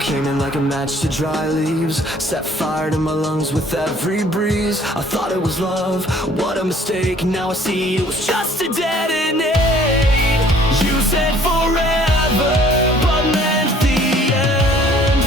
came in like a match to dry leaves, set fire to my lungs with every breeze. I thought it was love, what a mistake. Now I see it was just a detonate. You said forever, but meant the end.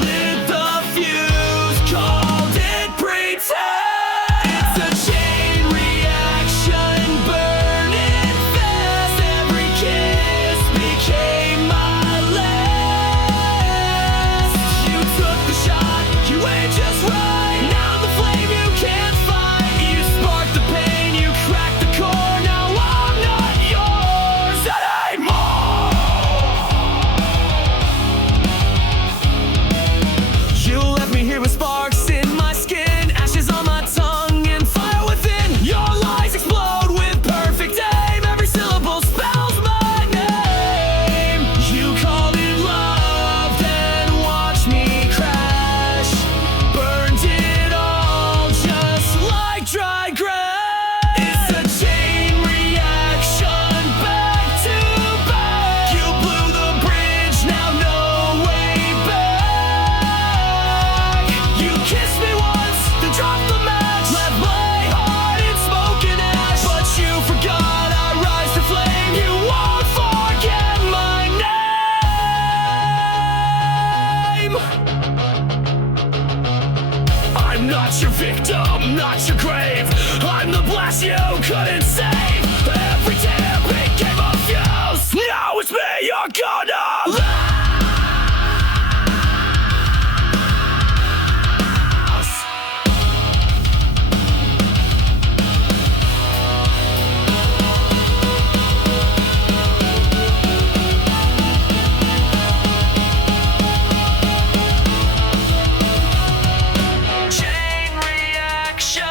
Lit the fuse, called it pretend. It's a chain reaction, burning fast. Every kiss became my last. You took the shot, you ain't just right. Now the flame you can't fight. You sparked the pain, you cracked the core. Now I'm not yours anymore. You left me here with sparks in my skin, ashes on my tongue, and fire within. Your lies explode with perfect aim. Every syllable spells my name. You called it love, then watched me crash. Burned it all just like dry grass. It's a chain reaction, back to back. You blew the bridge, now no way back. You kissed me once, then dropped the match. Left my heart in smoke and ash. But you forgot I rise to flame. You won't forget my name. I'm not your victim, not your grave. I'm the blast you couldn't save. Every tear became a fuse. Now it's me you're gonna lose. Chain reaction,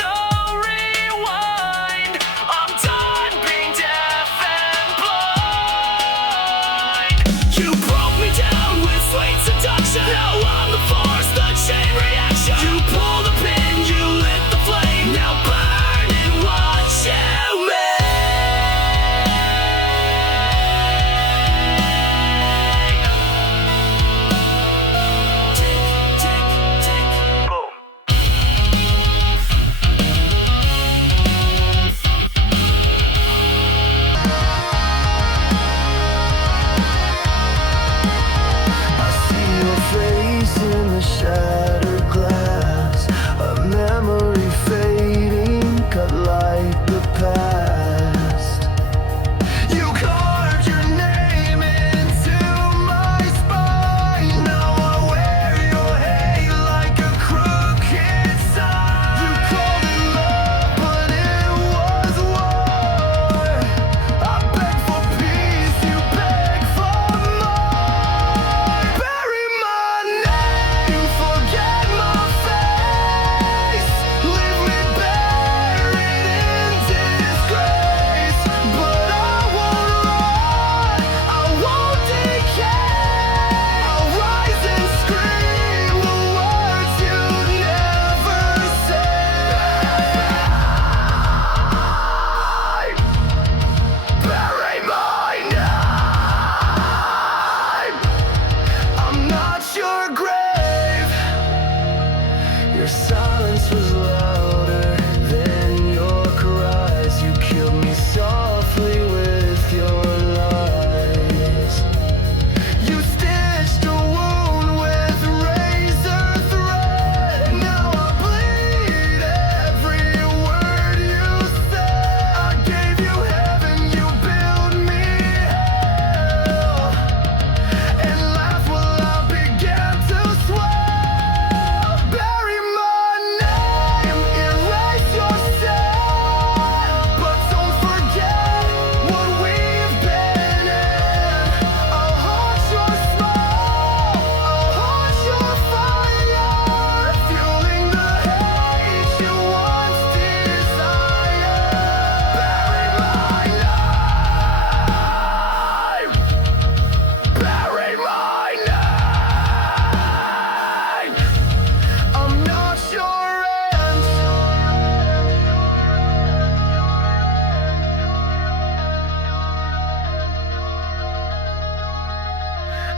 no rewind. I'm done being deaf and blind. You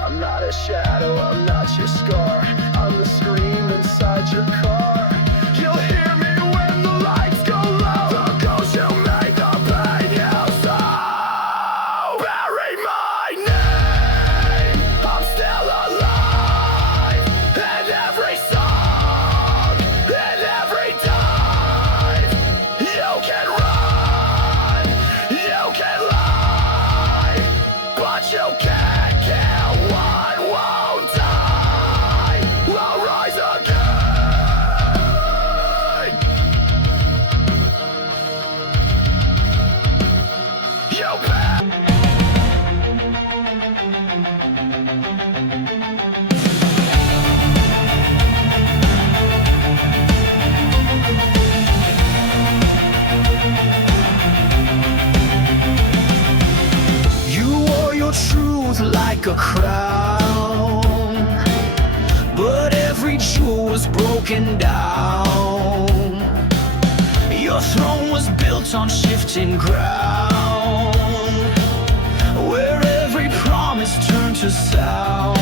I'm not a shadow, I'm not your scar. I'm the scream inside your car. You'll hear me when the lights go low. The ghost you made, the pain you sow. Bury my name, I'm still alive. In every song, in every dive. You can run, you can lie, but you can't kill what won't die. I'll rise again. You bet. You wore your truth like a crown, but every jewel was broken down. Your throne was built on shifting ground, where every promise turned to sound.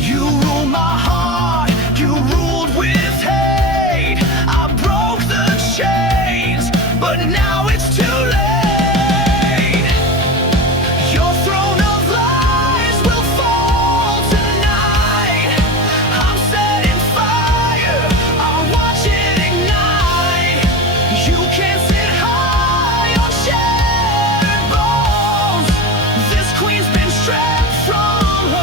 You ruled my heart, you ruled with hate. I broke the chains, but now it's too late. Your throne of lies will fall tonight. I'm setting fire, I'll watch it ignite. You can't sit high on shattered bones. This queen's been stripped from her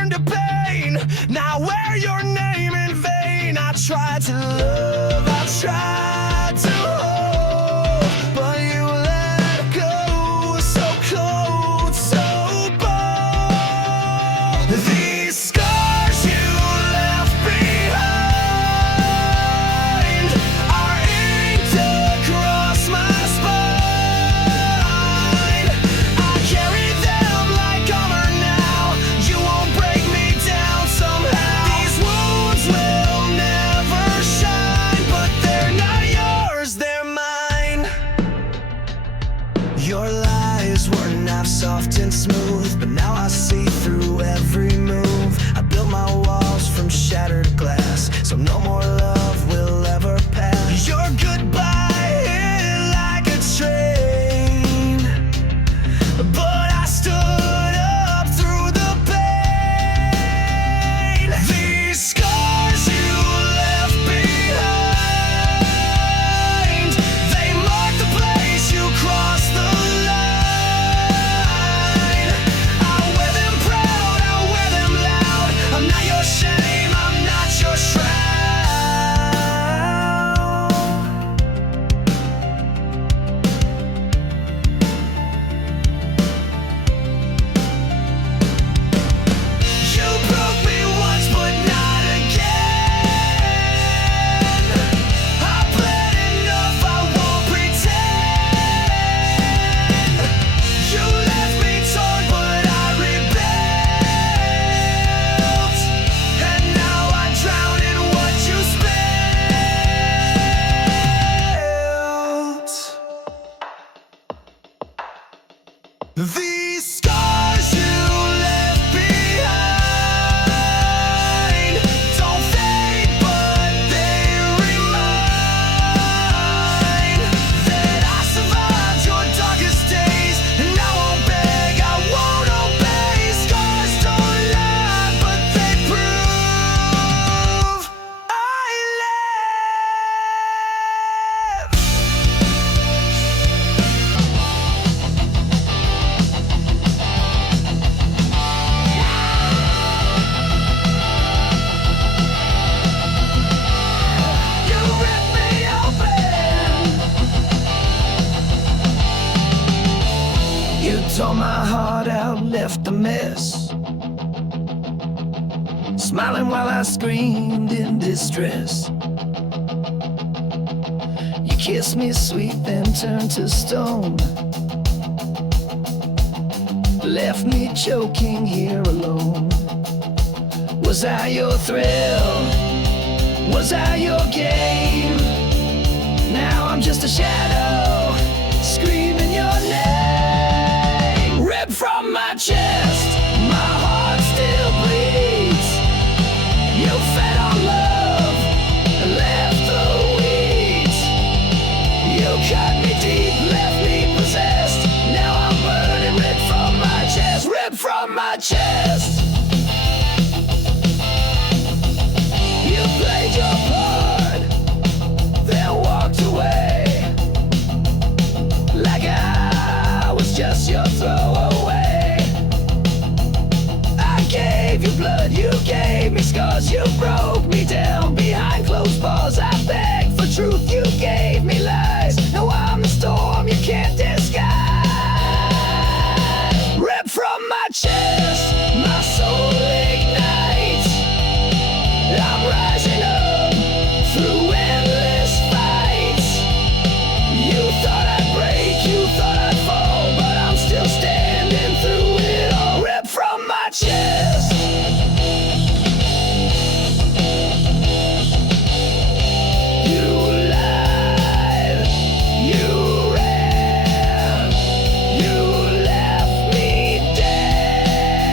turned to pain. Now wear your name in vain. I tried to love, I tried to hold, but you let go. So cold, so bold. These scars you left behind are inked across my spine. I carry them like armor now. You won't break me down somehow. These wounds will never shine, but they're not yours, they're mine. Your lies were not soft and smooth, but now I see through every move. I built my walls from shattered glass, so no more love will ever pass. Your goodbye hit like a train, but I stood up through the pain. These scars you left behind, they mark the place you crossed the line. I wear them proud, I wear them loud. I'm not your shame, I'm not your shroud. You broke me once, but not again. I bled enough, I won't pretend. You left me torn, but I rebuilt, and now I drown in what you spilled. These scars you left behind don't fade, but they remind that I survived your darkest days, and I won't beg, I won't obey. Scars don't lie, but they prove I live. You ripped me open. You tore my heart out, left a mess, smiling while I screamed in distress. You kissed me sweet, then turned to stone, left me choking here alone. Was I your thrill? Was I your game? Now I'm just a shadow, screaming your name. Ripped from my chest, my heart still bleeds. You fed on love and left the weeds. You cut me deep, left me possessed. Now I'm burning, ripped from my chest, ripped from my chest. You played your part, then walked away, like I was just your throwaway. I gave you blood, you gave me scars, you broke me down behind closed bars. I begged for truth, you gave me lies. Now I'm the storm you can't disguise. Ripped from my chest, my soul ignites. I'm rising up through endless fights. You thought I'd break, you thought I'd fall, but I'm still standing through it all. Ripped from my chest. You lied, you ran, you left me dead.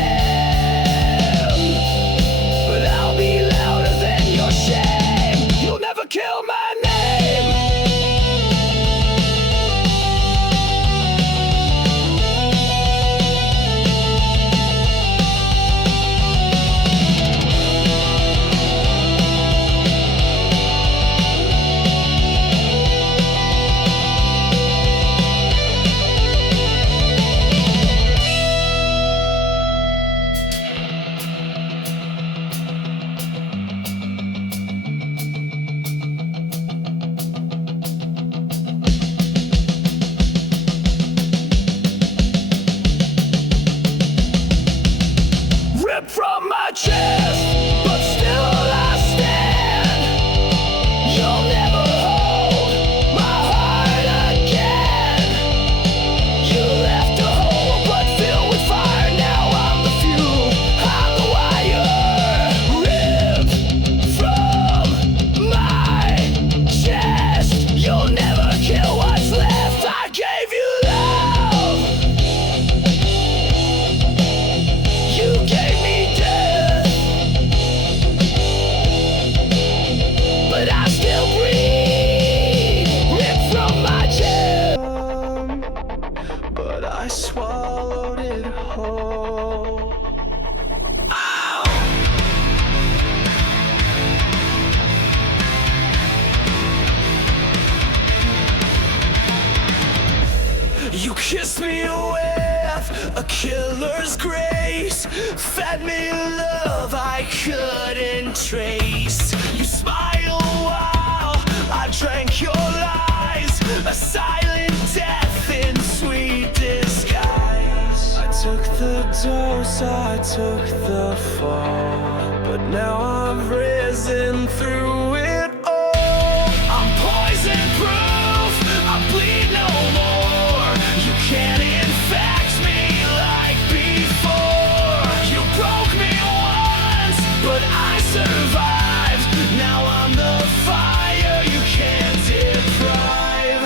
chest, but still I stand. You'll never hold my heart again. You left a hole but filled with fire. Now I'm the fuel, I'm the wire. Ripped from my chest. You'll never kill what's left. I gave you love. You gave me death, but I still breathe. Ripped from my chest, but I swallowed it whole. Ow. You kissed me with a killer's grace, fed me love I couldn't trace. You smiled while I drank your lies, a silent death in sweet disguise. I took the dose, I took the fall, but now I've risen through it all. I'm poison proof, I bleed no more. You can't infect me like before. You broke me once, but I survived. Now I'm the fire you can't deprive.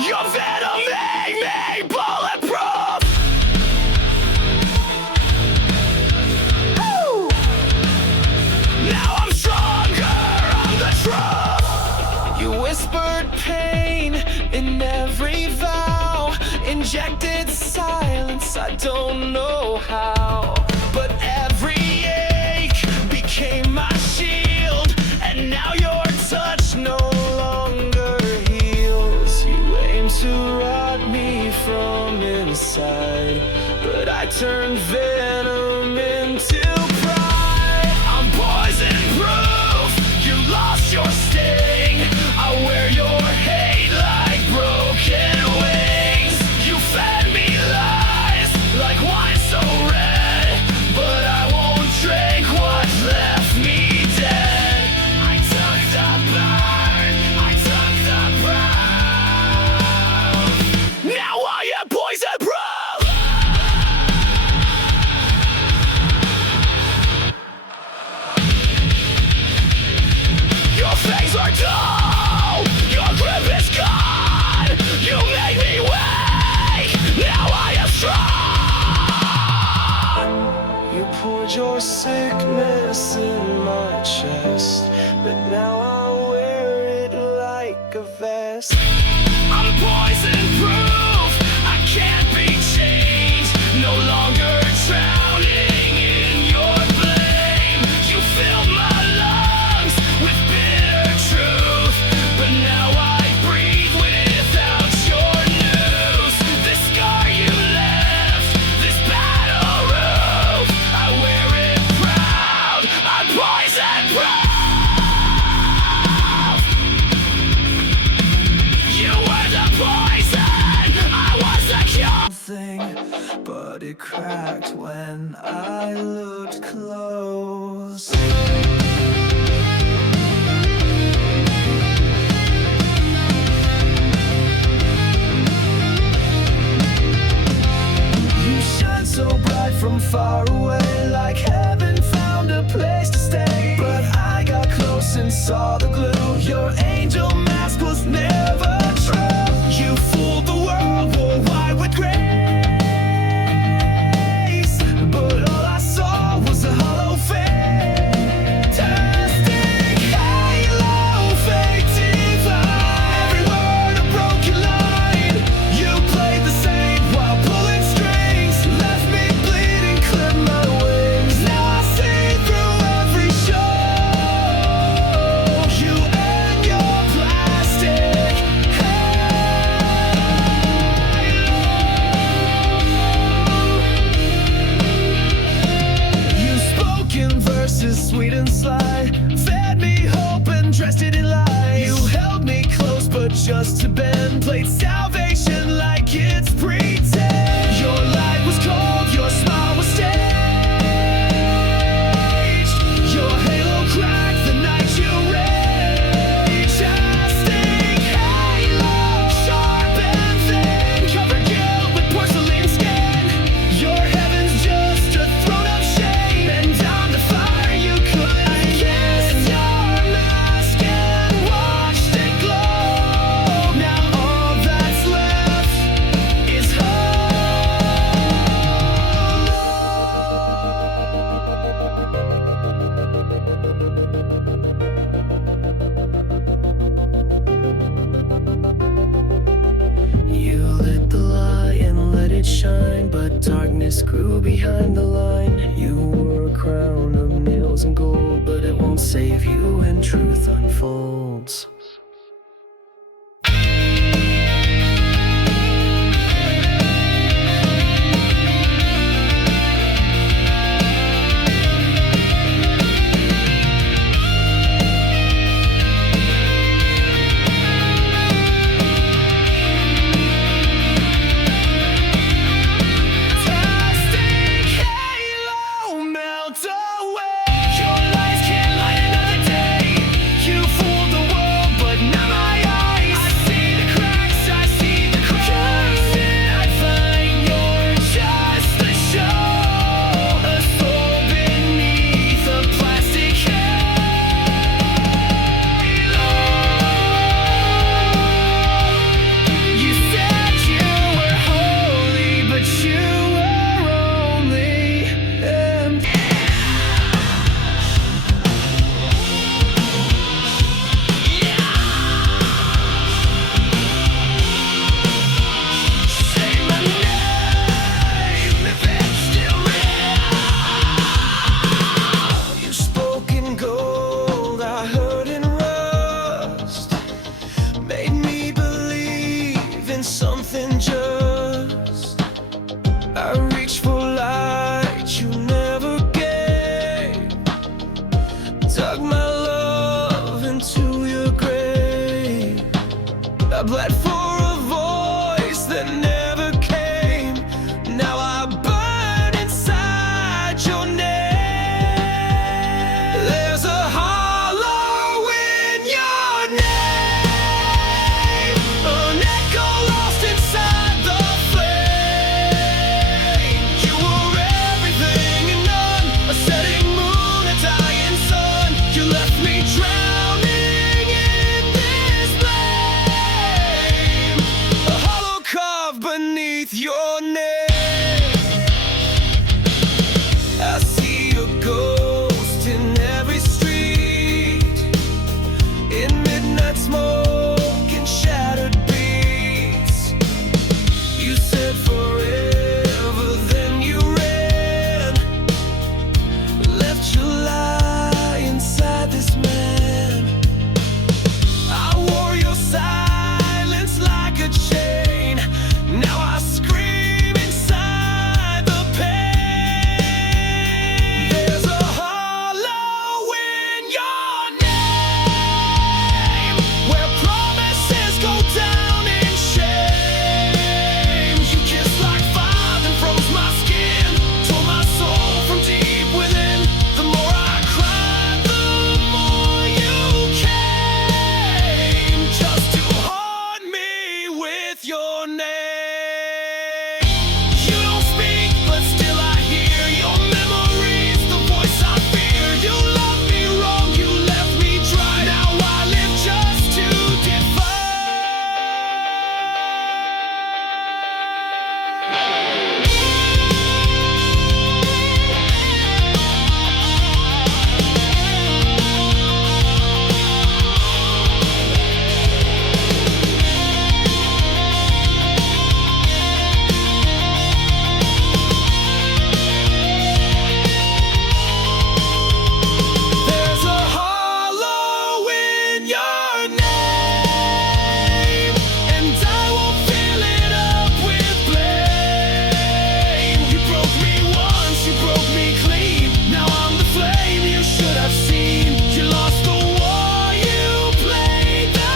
Your venom made me bulletproof. Woo! Now I'm stronger, I'm the truth. You whispered pain in every vow, injected silence, I don't know how. But every ache became my shield, and now your touch no longer heals. You aim to rot me from inside, but I turned venom into pride. I'm poison proof, you lost your sting. I wear your hate like broken wings. You fed me lies like wine so red, but I won't drink what's left me dead. I took the burn, I took the brown. Now I am poison proof. Your fangs are dull, your grip is gone. You made me weak, now I am strong. You poured your sickness in my chest, but now I wear it like a vest. I'm poison proof, I can't be changed. No longer drowning in your blame. You filled my lungs with bitter truth, but now I breathe without your news. This scar you left, this battle roof, I wear it proud. I'm poison proof. You were the poison, I was the cure. Thing, but it cracked when I looked close. You shine so bright from far away, like heaven found a place to stay. But I got close and saw the glue. Your angel mask was never true. You fooled the world, wore white with grace, but all I saw was a hollow fantastic halo, fake divine. Every word a broken line. You played the same while pulling strings, left me bleeding, clipped my wings. Now I see through every show. You and your plastic halo. You spoke in verses sweet and sly, fed me hope and dressed it in lies. You held me close but just to bend, played salvation like it's pretend. Your light was cold, your smile was stale. shine, but darkness grew behind the line. You wore a crown of nails and gold, but it won't save you when truth unfolds. Something just I reach for light you never gave, dug my love into your grave. I bled for a voice that never came. Now I burn inside your name. There's a hollow in your name, an echo lost inside the flame. You were everything and none, a setting moon, a dying sun. You left me drowning in this flame, a hollow carved beneath your name. I see a ghost in every street, in midnight smoke and shattered beats. You said forever, then you ran, left your lie inside this man. I wore your silence like a chain. Now I scream inside the pain. There's a hollow in your name, where promises go down in shame. You kissed like fire and froze my skin, tore my soul from deep within. The more I cried, the more you came, just to haunt me with your name. You don't speak, but still I hear your memories, the voice I fear. You loved me wrong, you left me dry. Now I live just to defy. There's a hollow in your name, and I won't fill it up with blame. You broke me once, you broke me clean. Now I'm the flame you should have seen. You lost the war, you played the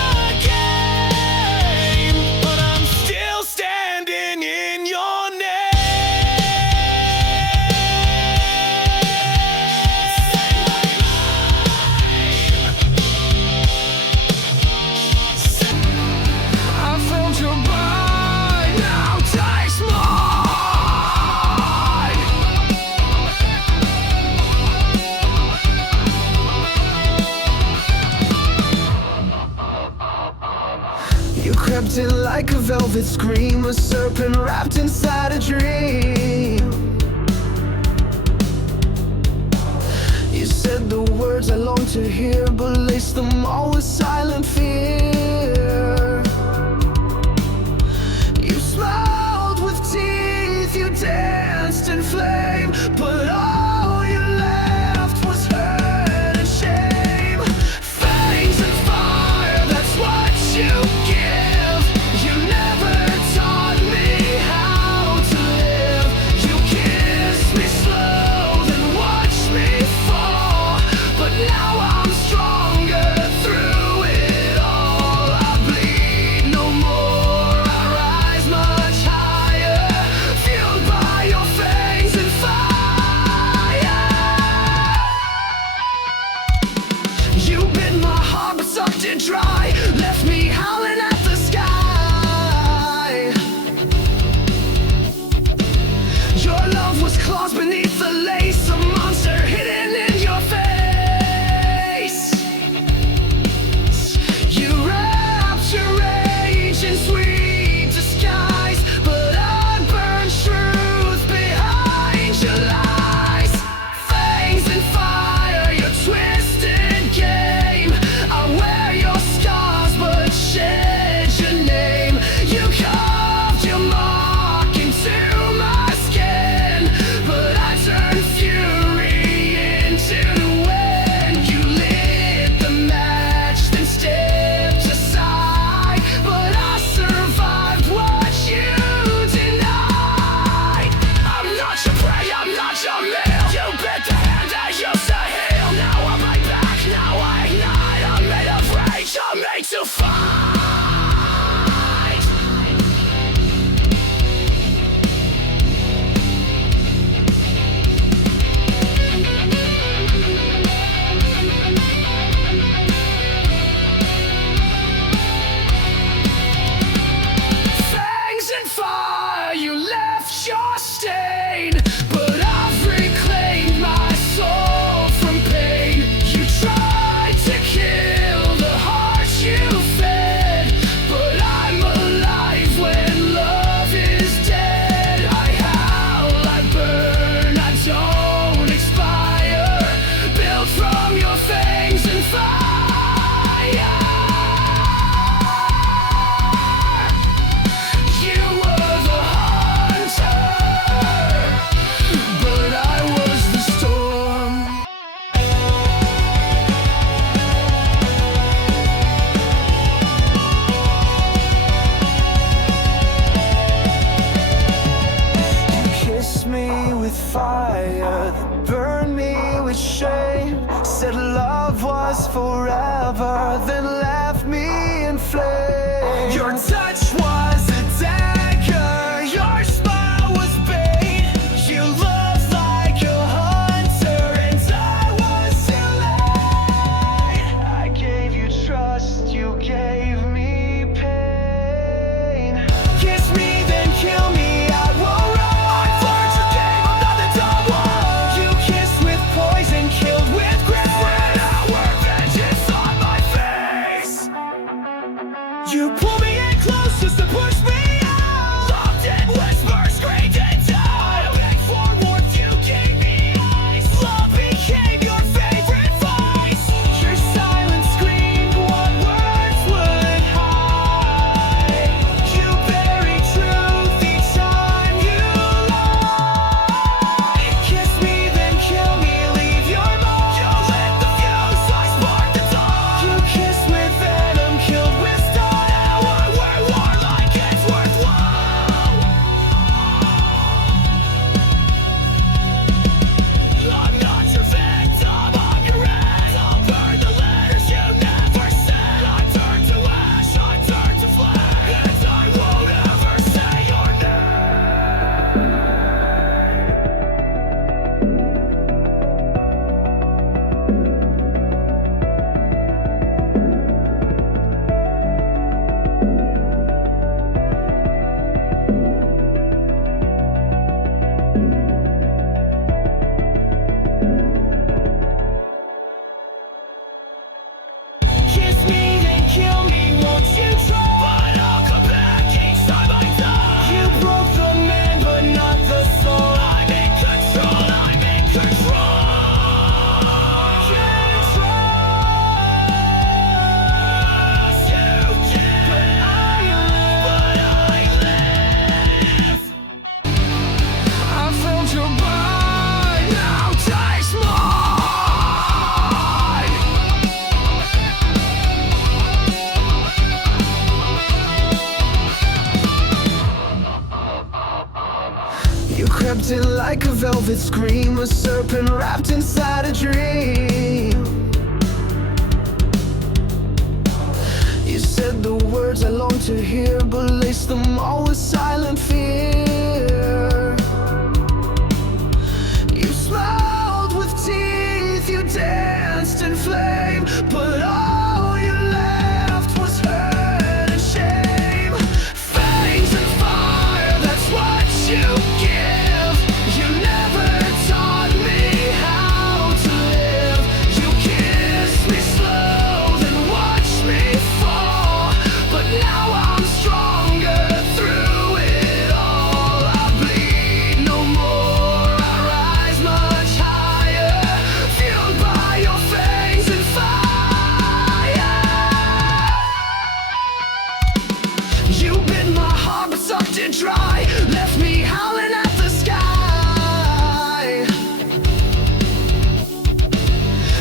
game, but I'm still standing in your name. I found your bride, now taste mine. You crept in like a velvet scream, a serpent wrapped inside a dream. You said the words I longed to hear, but laced them all with silent fear. You smiled with tears love was forever, then left me in flames. Your touch was a dagger, your smile was bait. You looked like a hunter and I was too late. I gave you trust, you gave me pain. Kiss me, then kill me, I won't run. I've learned your game, I'm not the dumb one. You kissed with poison, killed with grace. Spread our vengeance on my face. You pull me in close just to push me out. Loved in whispers, screamed and died. I begged for warmth, you gave me ice. Love became your favorite vice. Your silence screamed what words would hide. You buried truth each time you lied. Kiss me, then kill me, leave your mark. You lit the fuse, I sparked the dawn. You kissed with venom, killed with stone. Now we're warlike, it's worthwhile. I'm not your victim, I'm your end. I'll burn the letters you never said. I turn to ash, I turn to flame, and I won't ever say your Kiss me, then kill me, won't you try? But I'll come back each time I die. You broke the man, but not the soul. I'm in control, I'm in control. You can, but I live. I felt your bite, now taste mine. You crept in like a velvet scream, a serpent wrapped inside a dream. You said the words I longed to hear, but laced them all with silent fear. You smiled with teeth, you danced in flame, but all you left was hurt and shame. Fangs and fire, that's what you give. You never taught me how to live. You kissed me slow, then watched me fall. But now I'm stronger through it all. I bleed no more, I rise much higher, fueled by your fangs and fire. You bit my heart but sucked it dry, left me howling at the sky.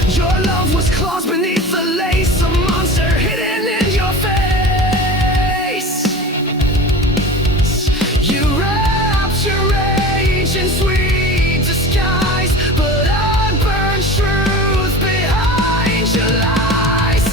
Your love was claws beneath the lace, a monster hidden in your face. You wrapped your rage in sweet disguise, but I burned truth behind your lies.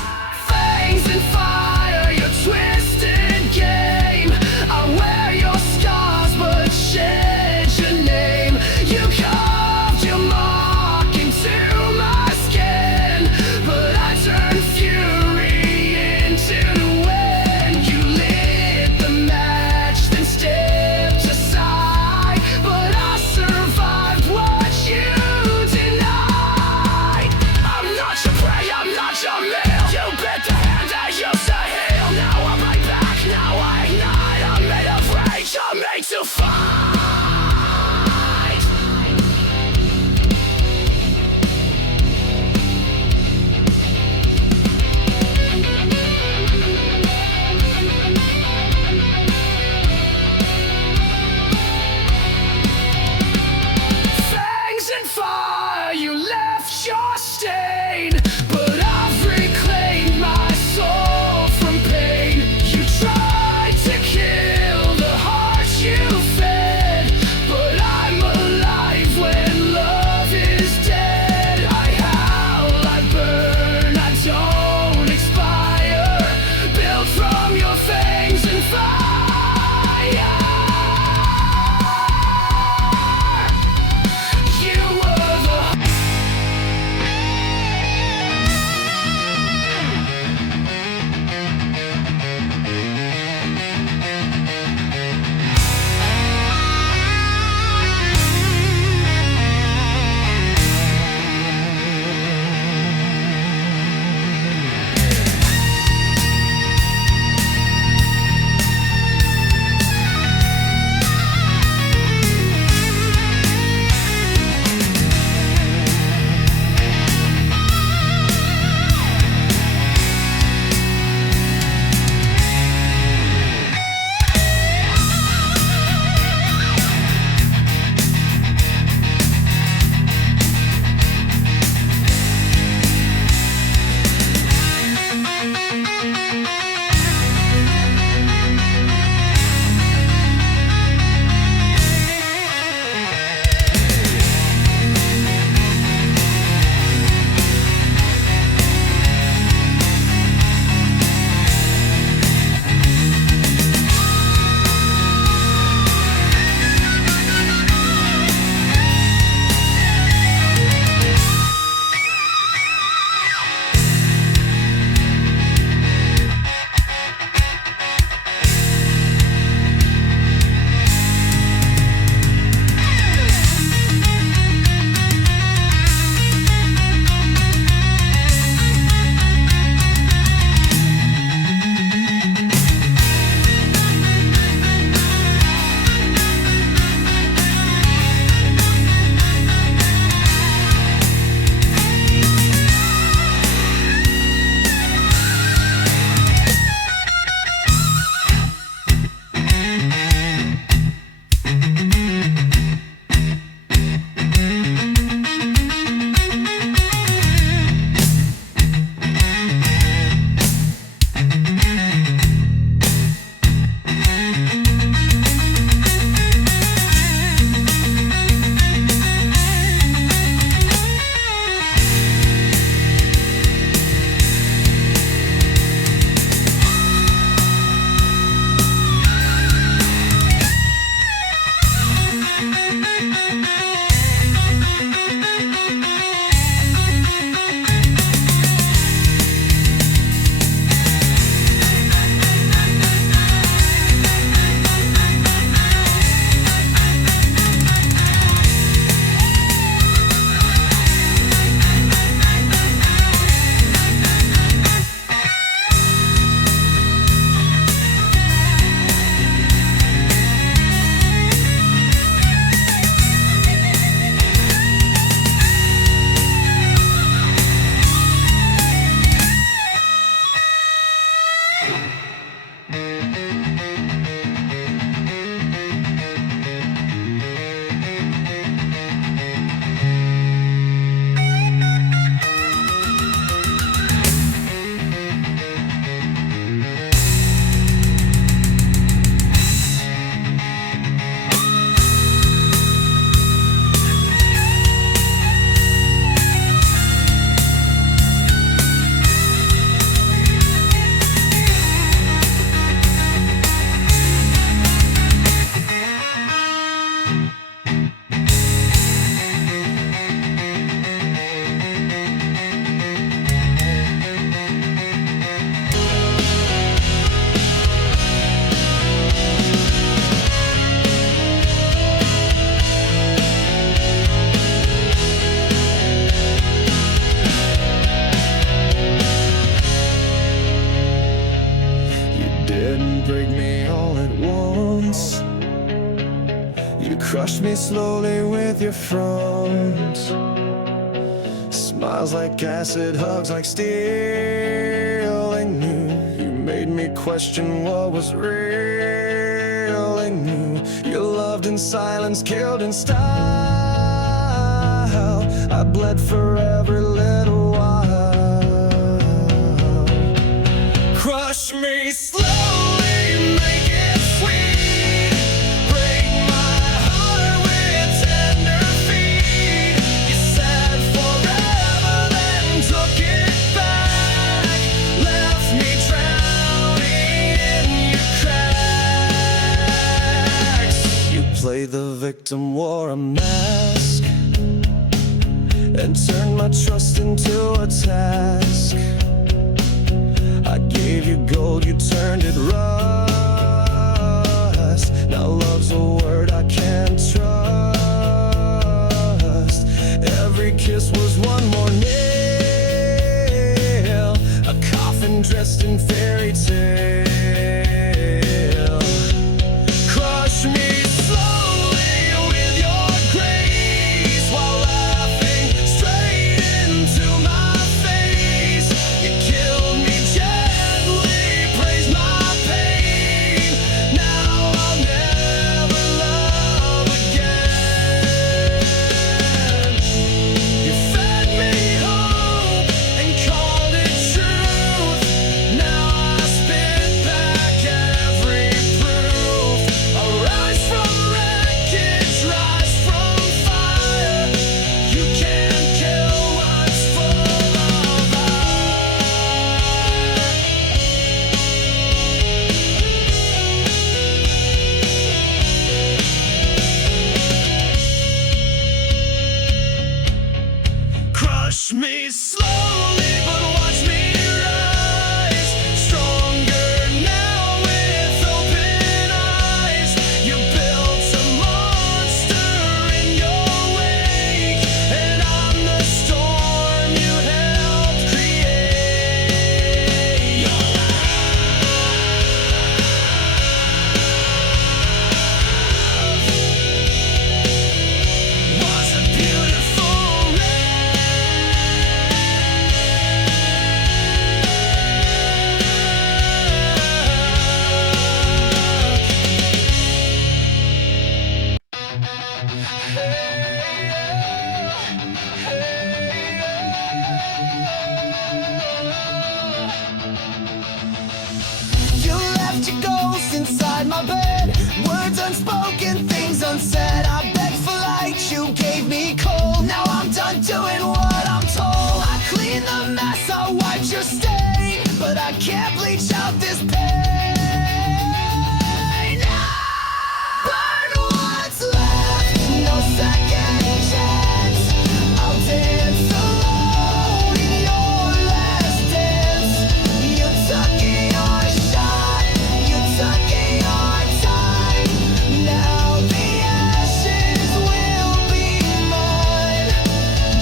Fangs and fire, your twisted game. I wear your scars but shed your name. You carved your mark into my skin, but I turned fury into the wind. You lit the match, then stepped aside, but I survived what you denied. I'm not your prey, I'm not your meal. You bit the hand that used to heal. Now I'm right back, now I ignite. I'm made of rage, I'm made to fight. Fangs and fire, you left your stain, but I've reclaimed my soul from pain. You tried to kill the heart you fed, but I'm alive when love is dead. I howl, I burn, Crush me slowly with your front. Smiles like acid, hugs like steel. I knew you made me question what was real. I knew you loved in silence, killed in style. I bled for every little while. Crush me slowly, make it sweet. Break my heart with tender feet. You said forever, then took it back. Left me drowning in your cracks. You played the victim, wore a mask, and turned my trust into a task. I gave you gold, you turned it rust. Now love's a word I can't trust. Every kiss was one more nail, a coffin dressed in fairy tale. Crush me slowly with your grace, while laughing straight into my face. You killed me gently, praised my pain. Now I'll never love again. You fed me hope and called it truth. Now I spit back every proof. I rise from wreckage, rise from fire. You can't kill what's full of Crush me slowly, but watch me rise. Stronger now with open eyes. You built a monster in your wake, and I'm the storm you helped create. Your love was a beautiful You left your ghost inside my bed. Words unspoken, things unsaid. I begged for light, you gave me cold. Now I'm done doing what I'm told. I cleaned the mess, I wiped your stain, but I can't bleach out this pain. Burn what's left, no second chance. I'll dance alone in your last dance. You took your shot, you took your time. Now the ashes will be mine.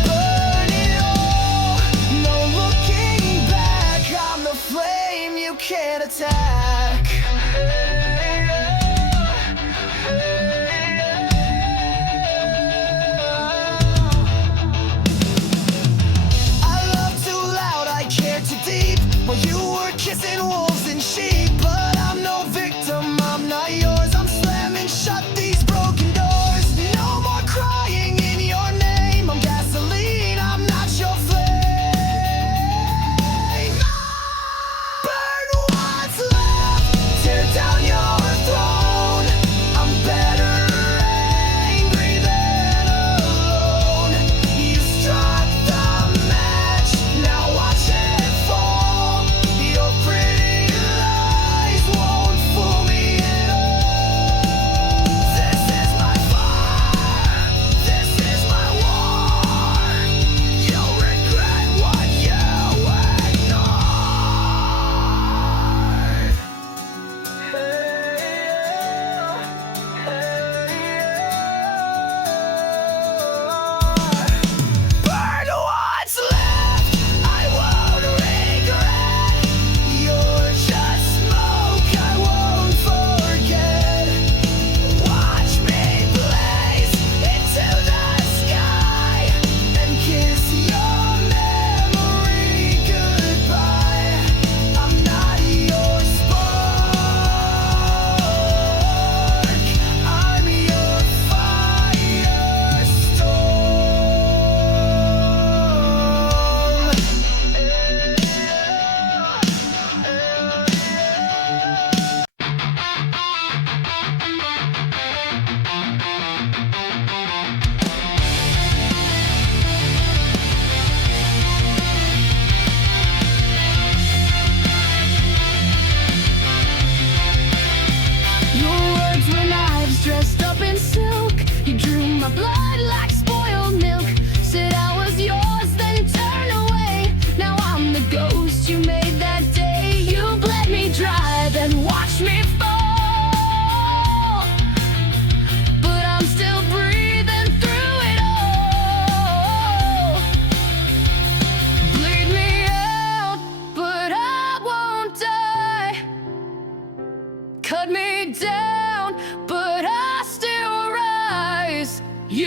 Burn it all, no looking back. I'm the flame you can't attack. I love too loud, I care too deep. While you were kissing wolves and sheep. But I'm no victim, I'm not yours. I'm slamming shut these broken doors. No more crying in your name. I'm gasoline, I'm not your flame. Burn what's left.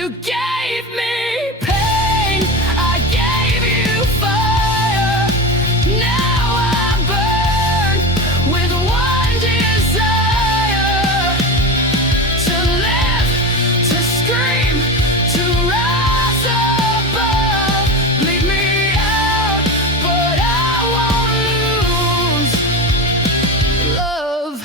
You gave me pain, I gave you fire. Now I burn with one desire: to live, to scream, to rise above. Bleed me out, but I won't lose love.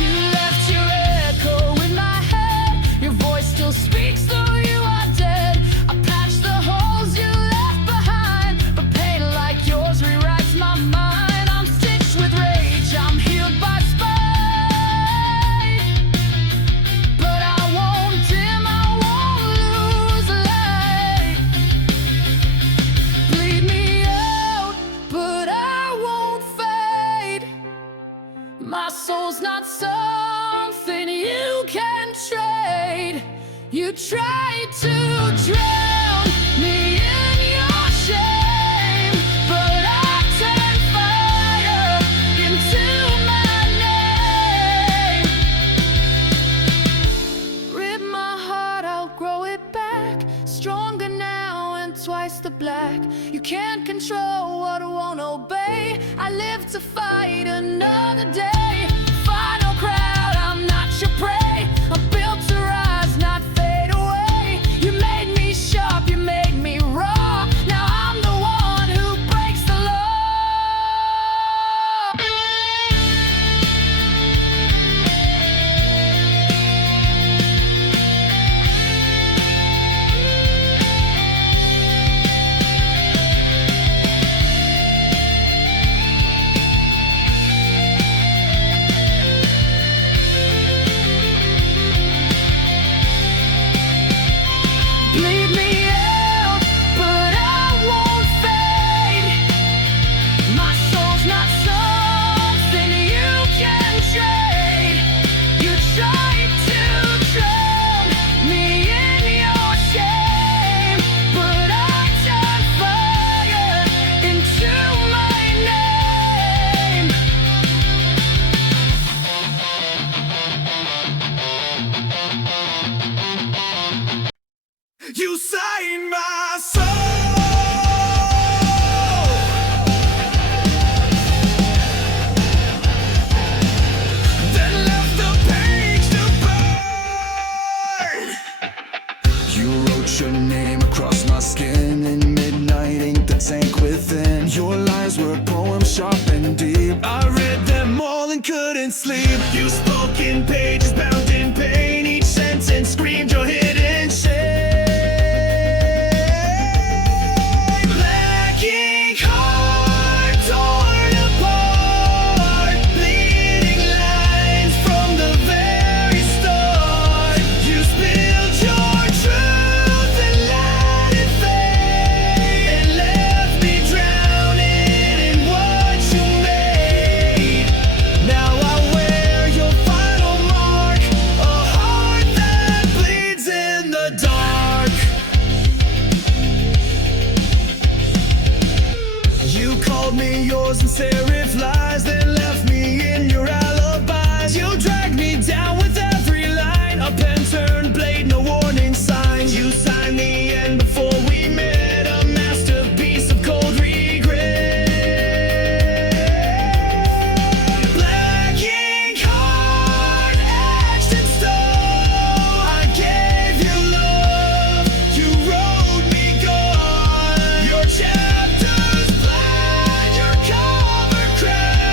You left your echo in my head. Your voice still speaks though you are dead. I patched the holes you left behind, but pain like yours rewrites my mind. I'm stitched with rage, I'm healed by spite, but I won't dim, I won't lose light. Bleed me out, but I won't fade. My soul's not something you can trade. You tried to drown me in your shame, but I turned fire into my name. Rip my heart, I'll grow it back, stronger now and twice the black. You can't control what won't obey. I live to fight another day. Final crowd, I'm not your prey. I'm built to rise, not fade away. You made me sharp, you made me raw. Now I'm the one who breaks the law. Bleed me out, but I won't fade. My soul's not something you can trade. You tried to drown me in your shame, but I turned fire into my name. You saved my soul. Then left the page to burn. You wrote your name across my skin in midnight ink, the tank within. Your lines were poems sharp and deep. I read them all and couldn't sleep. You spoke in pages bound in pain. Each sentence screamed your hidden shame. Black ink heart torn apart, bleeding lines from the very start. You spilled your truth and let it fade, and left me drowning in what you made. Now I wear your final mark, a heart that bleeds in the dark. You called me yours and serif lies, then left me in your alibis. You dragged me down with every line, a pen turned blade, no warning signs. You signed the end before we met, a masterpiece of cold regret. Black ink heart etched in stone. I gave you love, you wrote me gone. Your chapters black, your cover cracked.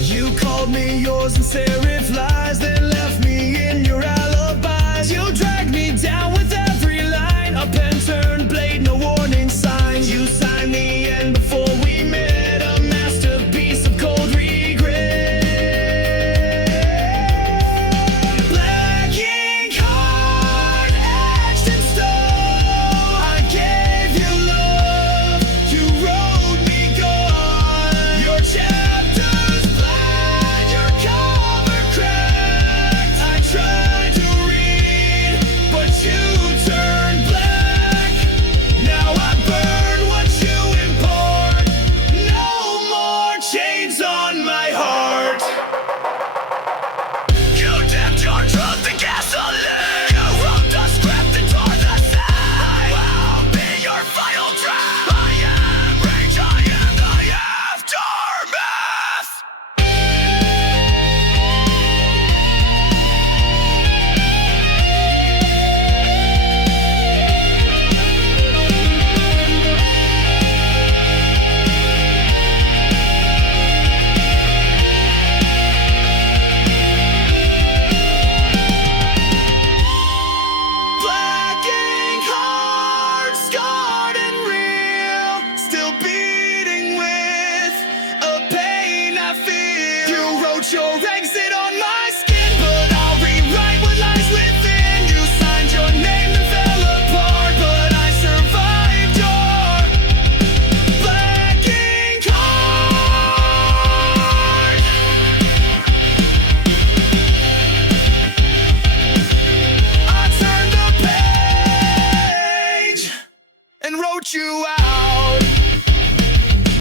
You called me yours and serif lies, then left me in your alibis. You dragged me down